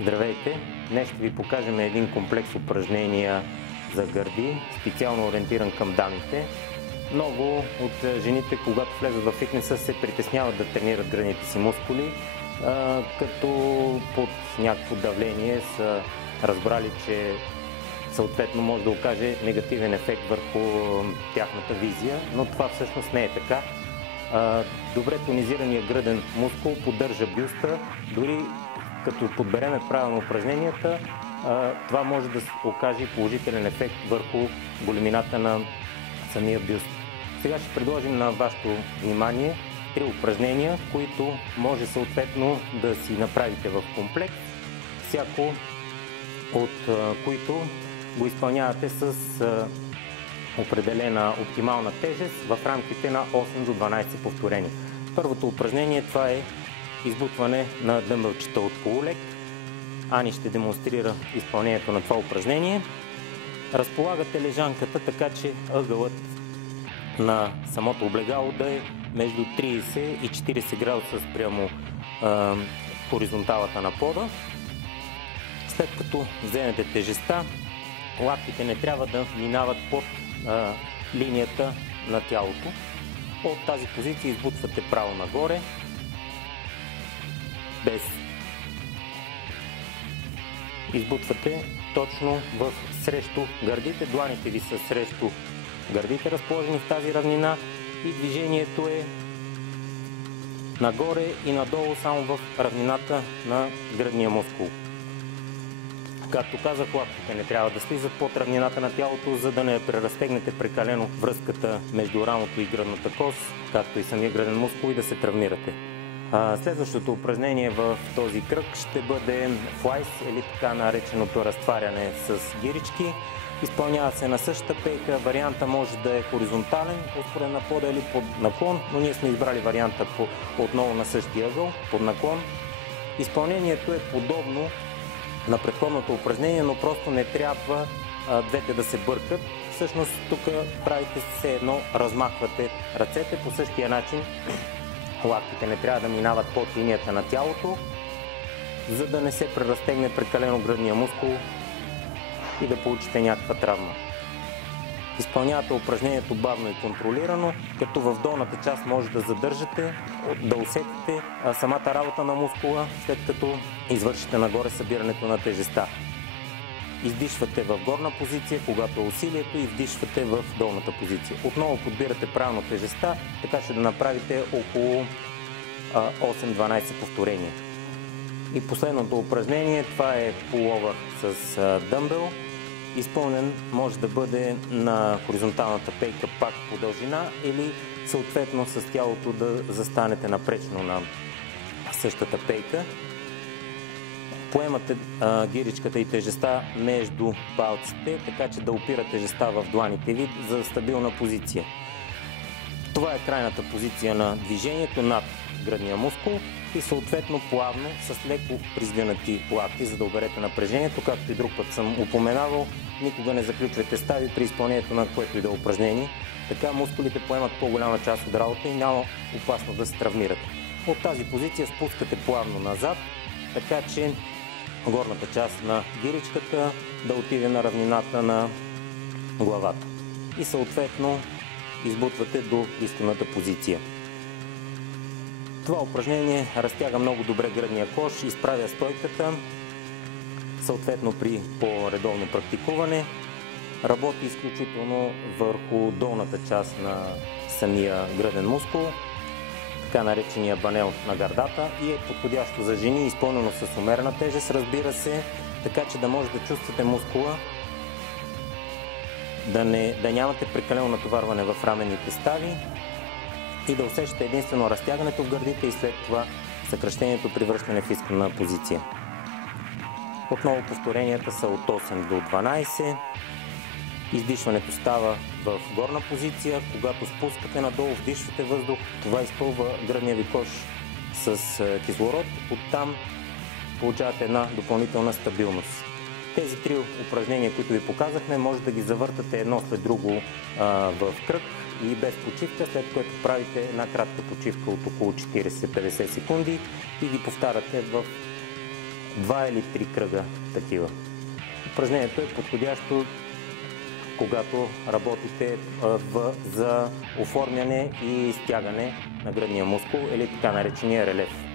Здравейте! Днес ще ви покажем един комплекс упражнения за гърди, специално ориентиран към дамите. Много от жените, когато влезат в фитнеса, се притесняват да тренират гръдните си мускули, като под някакво давление са разбрали, че съответно може да окаже негативен ефект върху тяхната визия, но това всъщност не е така. Добре тонизирания гръден мускул поддържа бюста, дори като подбереме правилно упражненията, това може да окаже положителен ефект върху големината на самия бюст. Сега ще предложим на вашето внимание 3 упражнения, които може съответно да си направите в комплект, всяко от които го изпълнявате с определена оптимална тежест в рамките на 8 до 12 повторения. Първото упражнение това е избутване на дъмбълчета от полулек. Ани ще демонстрира изпълнението на това упражнение. Разполагате лежанката така, че ъгълът на самото облегало да е между 30 и 40 градуса спрямо хоризонталата на пода. След като вземете тежестта, лапите не трябва да минават под линията на тялото. От тази позиция избутвате право нагоре, без. Избутвате точно срещу гърдите, дланите ви са срещу гърдите, разположени в тази равнина, и движението е нагоре и надолу само в равнината на гръдния мускул. Както казах, лапите не трябва да слизат под равнината на тялото, за да не преразтегнете прекалено връзката между рамото и гръдната кост, както и самия гръден мускул, и да се травмирате. Следващото упражнение в този кръг ще бъде флайс, или така нареченото разтваряне с гирички. Изпълнява се на същата пейка. Варианта може да е хоризонтален, успорен на пода или под наклон, но ние сме избрали варианта отново на същия ъгъл, под наклон. Изпълнението е подобно на предходното упражнение, но просто не трябва двете да се бъркат. Всъщност тук правите все едно, размахвате ръцете по същия начин. Лактите не трябва да минават под линията на тялото, за да не се преразтегне прекалено гръдния мускул и да получите някаква травма. Изпълнявате упражнението бавно и контролирано, като в долната част може да задържате, да усетите самата работа на мускула, след като извършите нагоре събирането на тежестта. Издишвате в горна позиция, когато е усилието, и вдишвате в долната позиция. Отново подбирате правилно тежестта, така ще да направите около 8-12 повторения. И последното упражнение, това е пуловър с дъмбел. Изпълнен може да бъде на хоризонталната пейка пак по дължина, или съответно с тялото да застанете напречно на същата пейка. Поемате гиричката и тежестта между палците, така че да опира тежестта в дланите ви за стабилна позиция. Това е крайната позиция на движението над гръдния мускул и съответно плавно с леко призгънати лакти, за да оберете напрежението. Както и друг път съм упоменавал, никога не заключвайте стави при изпълнението на което и да е упражнение. Така мускулите поемат по-голяма част от работа и няма опасно да се травмират. От тази позиция спускате плавно назад, така че горната част на гиричката да отиде на равнината на главата. И съответно избутвате до изходната позиция. Това упражнение разтяга много добре гръдния кош, изправя стойката, съответно при по-редовно практикуване. Работи изключително върху долната част на самия гръден мускул, така наречения банел на гърдата, и е подходящо за жени, изпълнено с умерена тежест, разбира се, така че да може да чувствате мускула, да нямате прекалено натоварване в раменните стави и да усещате единствено разтягането в гърдите и след това съкращението при връщане в изходна позиция. Отново повторенията са от 8 до 12. Издишването става в горна позиция. Когато спускате надолу, вдишвате въздух, това изпълва гръдния ви кош с кислород. Оттам получавате една допълнителна стабилност. Тези 3 упражнения, които ви показахме, може да ги завъртате едно след друго в кръг и без почивка, след което правите една кратка почивка от около 40-50 секунди и ги повтаряте в 2 или 3 кръга такива. Упражнението е подходящо, когато работите за оформяне и стягане на гръдния мускул или така наречения релеф.